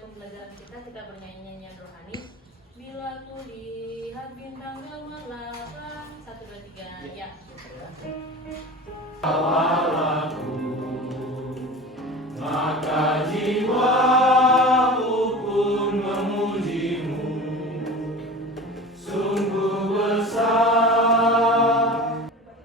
pembelajaran kita bernyanyi nyanyian rohani. Bila ku lihat bintang gemerlap, 1, 2, 3, ya. Awalaku, maka jiwaku pun memujimu, sungguh besar.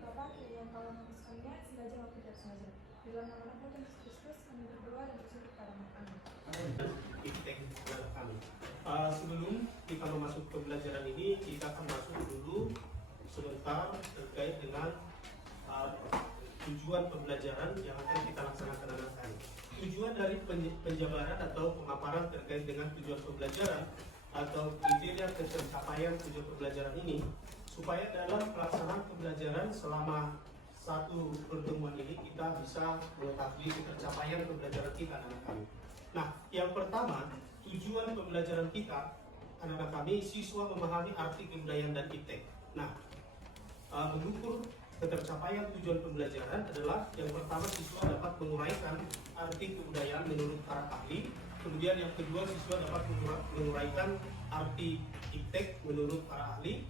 Bapak yang kalau memutuskannya sengaja maupun tidak sengaja. Bila nama Tuhan Yesus Kristus, kami berdoa dan bersyukur pada kami. Sebelum kita masuk ke pembelajaran ini, kita akan masuk dulu sebentar terkait dengan tujuan pembelajaran yang akan kita laksanakan anak kami. Tujuan dari penjabaran atau pemaparan terkait dengan tujuan pembelajaran atau kriteria pencapaian tujuan pembelajaran ini, supaya dalam pelaksanaan pembelajaran selama satu pertemuan ini kita bisa mengetahui pencapaian pembelajaran kita anak kami. Nah, yang pertama, tujuan pembelajaran kita anak-anak kami, siswa memahami arti kebudayaan dan iptek. Nah, mengukur ketercapaian tujuan pembelajaran adalah yang pertama, siswa dapat menguraikan arti kebudayaan menurut para ahli. Kemudian yang kedua, siswa dapat menguraikan arti iptek menurut para ahli.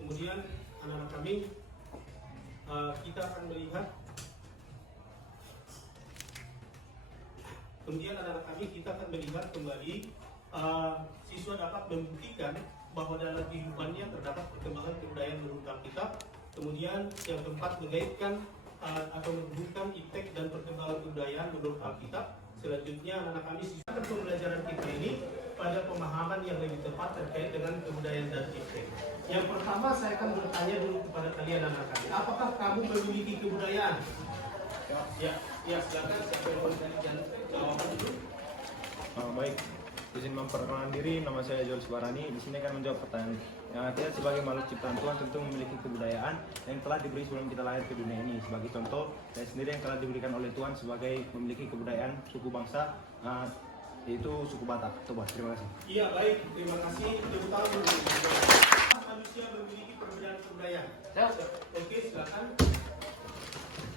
Kemudian anak-anak kami, kita akan melihat. Kemudian anak-anak kami, kita akan melihat kembali siswa dapat membuktikan bahwa dalam kehidupannya terdapat perkembangan kebudayaan menurut Alkitab. Kemudian yang keempat, mengaitkan atau menghubungkan iptek dan perkembangan kebudayaan menurut Alkitab. Selanjutnya anak-anak kami, siswa pembelajaran kita ini pada pemahaman yang lebih tepat terkait dengan kebudayaan dan iptek. Yang pertama, saya akan bertanya dulu kepada kalian anak kami, apakah kamu memiliki kebudayaan? Ya, silakan. Siapa yang mau jawaban dulu? Baik, izin memperkenalkan diri, nama saya Joel Subarani. Di sini akan menjawab pertanyaan. Yang artinya sebagai makhluk ciptaan Tuhan tentu memiliki kebudayaan yang telah diberi sebelum kita lahir ke dunia ini. Sebagai contoh, saya sendiri yang telah diberikan oleh Tuhan sebagai memiliki kebudayaan suku bangsa, yaitu suku Batak. Coba, terima kasih. Iya, baik, terima kasih. Tepuk tangan dulu. Manusia memiliki perbedaan kebudayaan. Oke, silakan.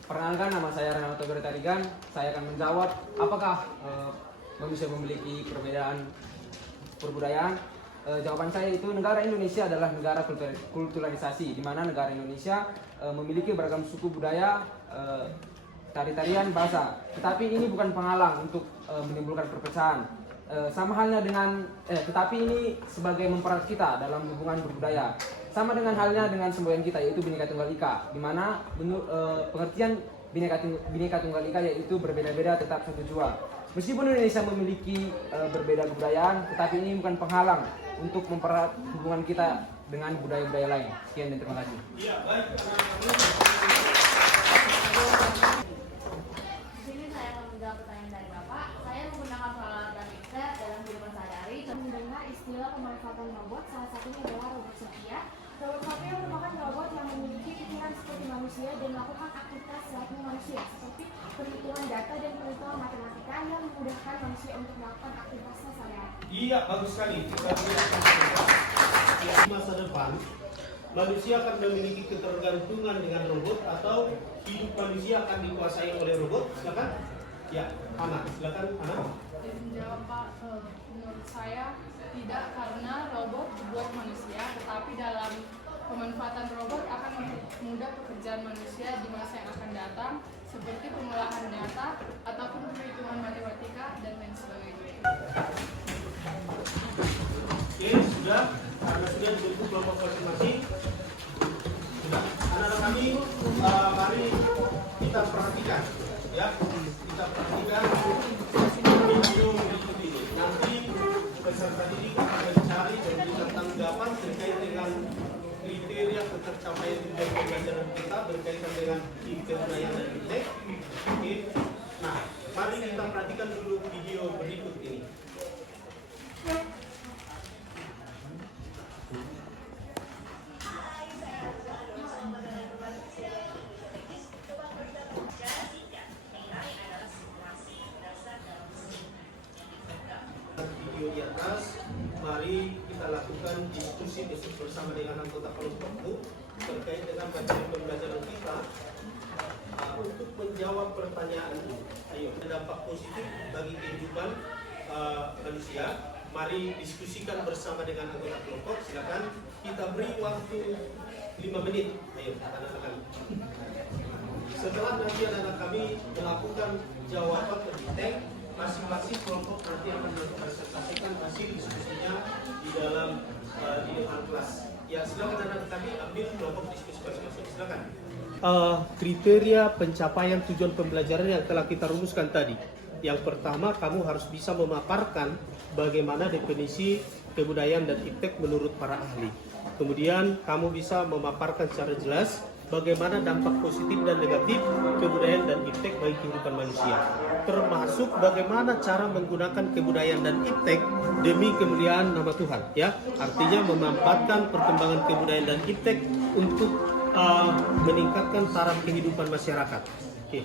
Perkenalkan, nama saya Renato Bertarigan. Saya akan menjawab apakah manusia memiliki perbedaan perbudayaan. Jawaban saya itu negara Indonesia adalah negara kulturalisasi, di mana negara Indonesia memiliki beragam suku budaya, tari-tarian, bahasa. Tetapi ini bukan penghalang untuk menimbulkan perpecahan. Sama halnya dengan, tetapi ini sebagai mempererat kita dalam hubungan berbudaya. Sama dengan halnya dengan semboyan kita, yaitu Bhinneka Tunggal Ika, di mana pengertian Bhinneka Tunggal Ika yaitu berbeda-beda tetap satu jua. Meskipun Indonesia memiliki berbeda kebudayaan, tetapi ini bukan penghalang untuk mempererat hubungan kita dengan budaya-budaya lain. Sekian dan terima kasih. Iya, baik. Di sini saya akan menjawab pertanyaan dari Bapak. Saya menggunakan peralatan mixer dalam kehidupan sehari-hari. Mendengar istilah pemanfaatan robot, salah satunya adalah robot Sophia. Robot Sophia merupakan robot yang memiliki pikiran seperti manusia dan melakukan aktivitas layaknya manusia, seperti perhitungan data dan perhitungan matematika yang memudahkan manusia untuk melakukan aktivitasnya sehari-hari. Iya, bagus sekali. Kita lihat di masa depan, manusia akan memiliki ketergantungan dengan robot atau hidup manusia akan dikuasai oleh robot. Silakan. Ya, Ana. Silakan, Ana. Menjawab Pak, menurut saya tidak, karena robot dibuat manusia, tetapi dalam pemanfaatan robot akan mempermudah pekerjaan manusia di masa yang akan datang, seperti pengolahan data ataupun perhitungan matematika dan lain sebagainya. Oke, sudah. Karena sudah dibentuk kelompok masing-masing. Sudah. Anak-anak kami, mari kita perhatikan, ya. Kita perhatikan video berikut ini. Nanti peserta didik akan mencari dan memberikan tanggapan terkait dengan kriteria tercapaian tujuan pembelajaran kita berkaitan dengan kebudayaan dan iptek. Oke. Nah, mari kita perhatikan dulu video berikut ini. Video di atas, mari kita lakukan diskusi bersama dengan anggota kelompokmu terkait dengan materi pembelajaran kita untuk menjawab pertanyaan. Ayo, dampak positif bagi kehidupan manusia. Mari diskusikan bersama dengan anggota kelompok. Silakan kita beri waktu 5 menit. Ayo anak-anak kami. Setelah nanti anak-anak kami melakukan jawaban terdetek, masing-masing kelompok nanti akan mempresentasikan hasil diskusinya di dalam di depan kelas. Ya, silakan anak-anak kami ambil kelompok diskusi masing-masing. Silakan. Kriteria pencapaian tujuan pembelajaran yang telah kita rumuskan tadi. Yang pertama, kamu harus bisa memaparkan bagaimana definisi kebudayaan dan iptek menurut para ahli. Kemudian kamu bisa memaparkan secara jelas bagaimana dampak positif dan negatif kebudayaan dan iptek bagi kehidupan manusia. Termasuk bagaimana cara menggunakan kebudayaan dan iptek demi kemuliaan nama Tuhan. Ya, artinya memanfaatkan perkembangan kebudayaan dan iptek untuk meningkatkan taraf kehidupan masyarakat. Oke.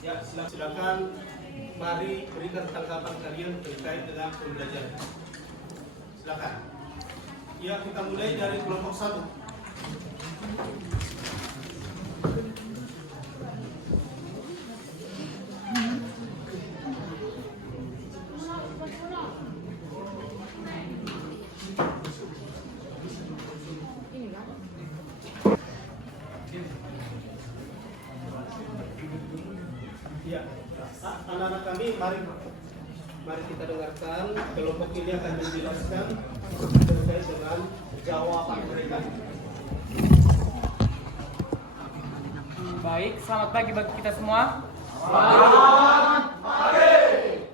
Ya, silakan. Mari berikan tanggapan kalian terkait dengan pembelajaran. Silakan. Ya, kita mulai dari kelompok 1. Ya, anak-anak kami, mari kita dengarkan. Kelompok ini akan menjelaskan terkait dengan jawaban mereka. Baik, selamat pagi bagi kita semua. Selamat pagi.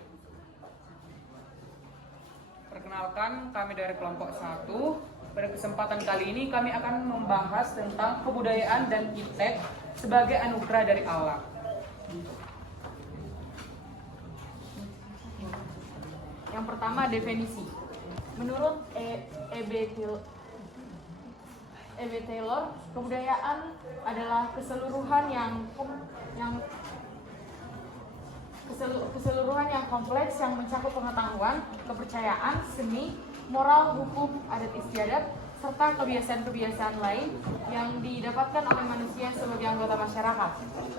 Perkenalkan, kami dari kelompok 1. Pada kesempatan kali ini kami akan membahas tentang kebudayaan dan iptek sebagai anugerah dari Allah. Yang pertama, definisi. Menurut E.B. Taylor, kebudayaan adalah keseluruhan yang kompleks yang mencakup pengetahuan, kepercayaan, seni, moral, hukum, adat istiadat, serta kebiasaan-kebiasaan lain yang didapatkan oleh manusia sebagai anggota masyarakat.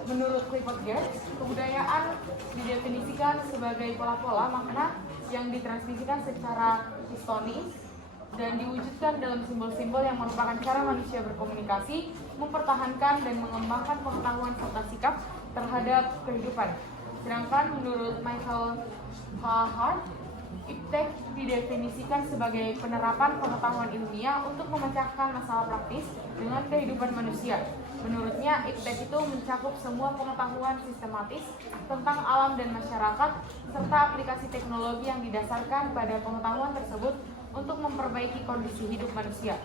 Menurut Clifford Geertz, kebudayaan didefinisikan sebagai pola-pola makna yang ditransmisikan secara histonis dan diwujudkan dalam simbol-simbol yang merupakan cara manusia berkomunikasi, mempertahankan dan mengembangkan pengetahuan serta sikap terhadap kehidupan. Sedangkan menurut Michael H. Hart, iptek didefinisikan sebagai penerapan pengetahuan ilmiah untuk memecahkan masalah praktis dengan kehidupan manusia. Menurutnya, iptek itu mencakup semua pengetahuan sistematis tentang alam dan masyarakat, serta aplikasi teknologi yang didasarkan pada pengetahuan tersebut untuk memperbaiki kondisi hidup manusia.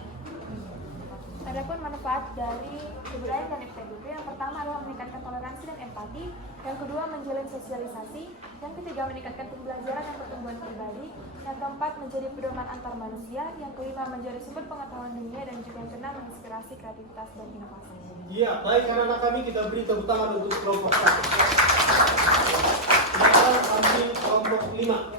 Adapun manfaat dari kebudayaan dan iptek itu, yang pertama adalah meningkatkan toleransi dan empati, yang kedua menjalin sosialisasi, yang ketiga meningkatkan pembelajaran dan pertumbuhan pribadi, yang keempat menjadi pedoman antar manusia, yang kelima menjadi sumber pengetahuan dunia, dan juga yang keenam menginspirasi kreativitas dan inovasi. Iya, baik anak-anak kami, kita beri tepuk tangan untuk kelompok 1. Kita ambil kelompok 5.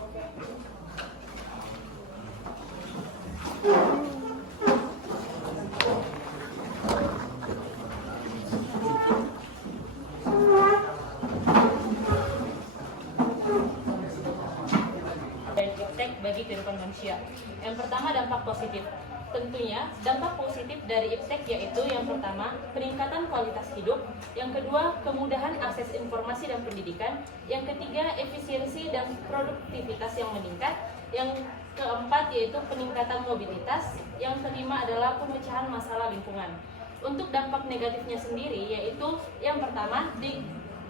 Bagi kehidupan manusia. Yang pertama, dampak positif. Tentunya dampak positif dari iptek yaitu yang pertama, peningkatan kualitas hidup, yang kedua, kemudahan akses informasi dan pendidikan, yang ketiga, efisiensi dan produktivitas yang meningkat, yang keempat yaitu peningkatan mobilitas, yang kelima adalah pemecahan masalah lingkungan. Untuk dampak negatifnya sendiri yaitu yang pertama,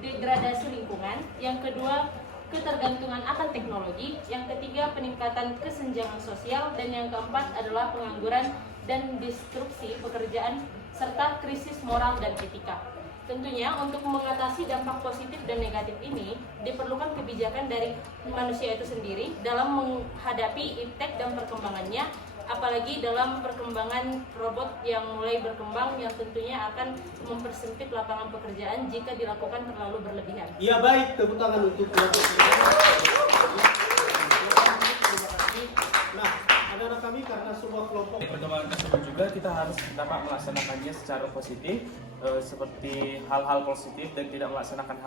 degradasi lingkungan, yang kedua, ketergantungan akan teknologi, yang ketiga peningkatan kesenjangan sosial, dan yang keempat adalah pengangguran dan destruksi pekerjaan serta krisis moral dan etika. Tentunya untuk mengatasi dampak positif dan negatif ini diperlukan kebijakan dari manusia itu sendiri dalam menghadapi iptek dan perkembangannya, apalagi dalam perkembangan robot yang mulai berkembang yang tentunya akan mempersempit lapangan pekerjaan jika dilakukan terlalu berlebihan. Iya, baik, tepuk tangan untuk kelompok ini. Nah, anak-anak kami karena semua kelompok Perkembangan tersebut juga kita harus dapat melaksanakannya secara positif, seperti hal-hal positif dan tidak melaksanakan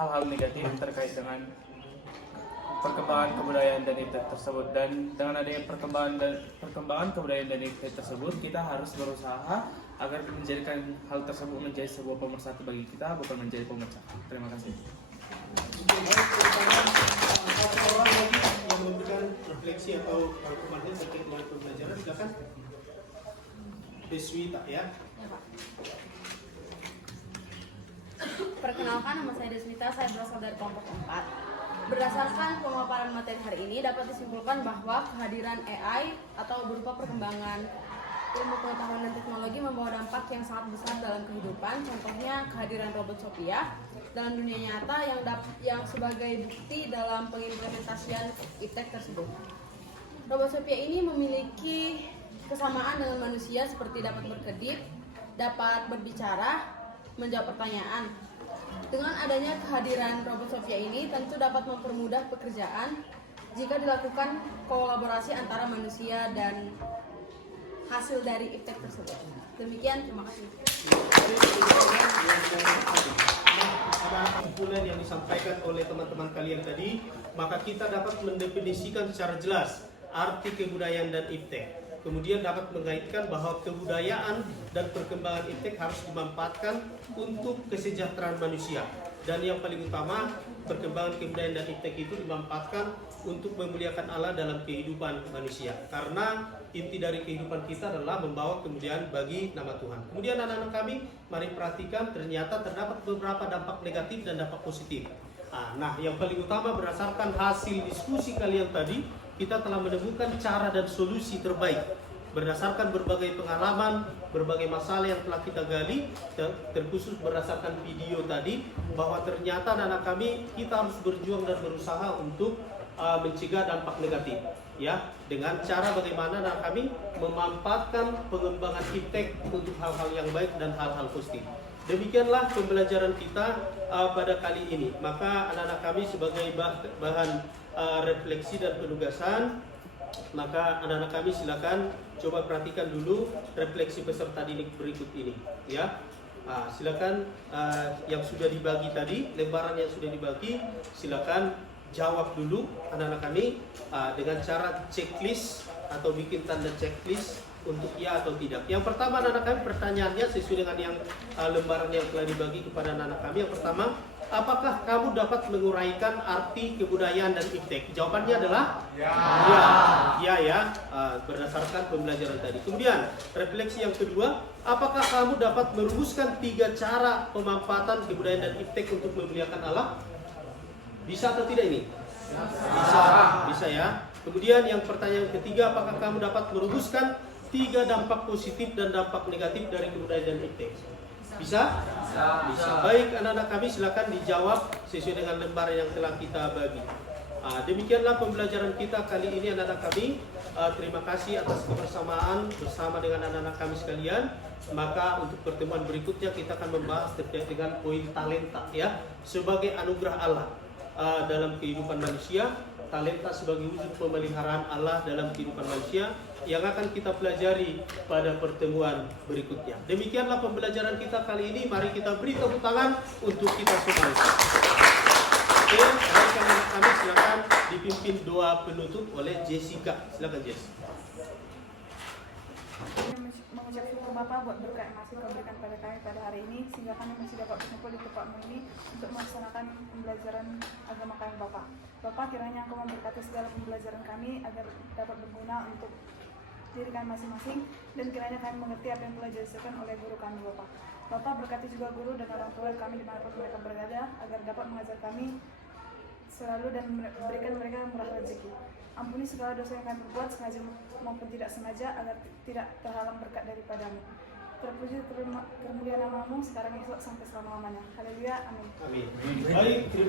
hal-hal negatif terkait dengan perkembangan kebudayaan dan iptek tersebut. Dan dengan adanya perkembangan kebudayaan dan iptek tersebut, kita harus berusaha agar menjadikan hal tersebut menjadi sebuah pemersatu bagi kita, bukan menjadi pemecah. Terima kasih. Satu orang lagi yang memberikan refleksi atau komentar terkait dengan pembelajaran, silakan. Deswita ya. Perkenalkan, nama saya Deswita, saya berasal dari kelompok 4. Berdasarkan pemaparan materi hari ini dapat disimpulkan bahwa kehadiran AI atau berupa perkembangan ilmu pengetahuan dan teknologi membawa dampak yang sangat besar dalam kehidupan. Contohnya kehadiran robot Sophia dalam dunia nyata yang sebagai bukti dalam pengimplementasian iptek tersebut. Robot Sophia ini memiliki kesamaan dengan manusia seperti dapat berkedip, dapat berbicara, menjawab pertanyaan. Dengan adanya kehadiran robot Sophia ini tentu dapat mempermudah pekerjaan jika dilakukan kolaborasi antara manusia dan hasil dari iptek tersebut. Demikian, terima kasih. Ada kesimpulan yang disampaikan oleh teman-teman kalian tadi, maka kita dapat mendefinisikan secara jelas arti kebudayaan dan iptek. Kemudian dapat mengaitkan bahwa kebudayaan dan perkembangan iptek harus dimanfaatkan untuk kesejahteraan manusia. Dan yang paling utama, perkembangan kebudayaan dan iptek itu dimanfaatkan untuk memuliakan Allah dalam kehidupan manusia. Karena inti dari kehidupan kita adalah membawa kemuliaan bagi nama Tuhan. Kemudian anak-anak kami, mari perhatikan ternyata terdapat beberapa dampak negatif dan dampak positif. Nah, yang paling utama berdasarkan hasil diskusi kalian tadi, kita telah menemukan cara dan solusi terbaik berdasarkan berbagai pengalaman, berbagai masalah yang telah kita gali, terkhusus berdasarkan video tadi, bahwa ternyata anak kami kita harus berjuang dan berusaha untuk mencegah dampak negatif, ya, dengan cara bagaimana anak kami memanfaatkan pengembangan iptek untuk hal-hal yang baik dan hal-hal positif. Demikianlah pembelajaran kita pada kali ini. Maka anak-anak kami sebagai bahan refleksi dan penugasan, maka anak-anak kami silakan coba perhatikan dulu refleksi peserta didik berikut ini, ya. Silakan yang sudah dibagi tadi, lembaran yang sudah dibagi, silakan jawab dulu anak-anak kami dengan cara checklist atau bikin tanda checklist untuk ya atau tidak. Yang pertama anak-anak kami pertanyaannya sesuai dengan yang lembaran yang telah dibagi kepada anak-anak kami. Yang pertama, apakah kamu dapat menguraikan arti kebudayaan dan iptek? Jawabannya adalah ya, berdasarkan pembelajaran tadi. Kemudian refleksi yang kedua, apakah kamu dapat merumuskan 3 cara pemanfaatan kebudayaan dan iptek untuk memuliakan Allah? Bisa atau tidak ini? Bisa ya. Kemudian yang pertanyaan ketiga, apakah kamu dapat merumuskan 3 dampak positif dan dampak negatif dari kebudayaan dan iptek? Bisa? Bisa. Baik anak-anak kami, silakan dijawab sesuai dengan lembaran yang telah kita bagi. Demikianlah pembelajaran kita kali ini anak-anak kami. Terima kasih atas kebersamaan bersama dengan anak-anak kami sekalian. Maka untuk pertemuan berikutnya kita akan membahas terkait dengan poin talenta, ya, sebagai anugerah Allah dalam kehidupan manusia. Talenta sebagai wujud pemeliharaan Allah dalam kehidupan manusia yang akan kita pelajari pada pertemuan berikutnya. Demikianlah pembelajaran kita kali ini. Mari kita beri tepuk tangan untuk kita semua. Oke, rekan-rekan kami silakan dipimpin doa penutup oleh Jessica. Silakan Jess. Mengucap syukur Bapak buat berkat yang masih Kau berikan pada kami pada hari ini, sehingga kami masih dapat berkumpul di tempatmu ini untuk melaksanakan pembelajaran agama kami Bapak. Bapak, kiranya Engkau memberkati segala pembelajaran kami agar dapat berguna untuk diri kami masing-masing, dan kiranya kami mengerti apa yang telah dijelaskan oleh guru kami Bapak. Bapak, berkati juga guru dan orang tua kami dimanapun mereka berada, agar dapat mengajar kami selalu dan berikan mereka murah rezeki. Ampuni segala dosa yang kami perbuat, sengaja maupun tidak sengaja, agar tidak terhalang berkat daripadamu. Terpuji kemuliaan namamu sekarang esok sampai selama-lamanya. Haleluya, amin. Amin. Baik, terima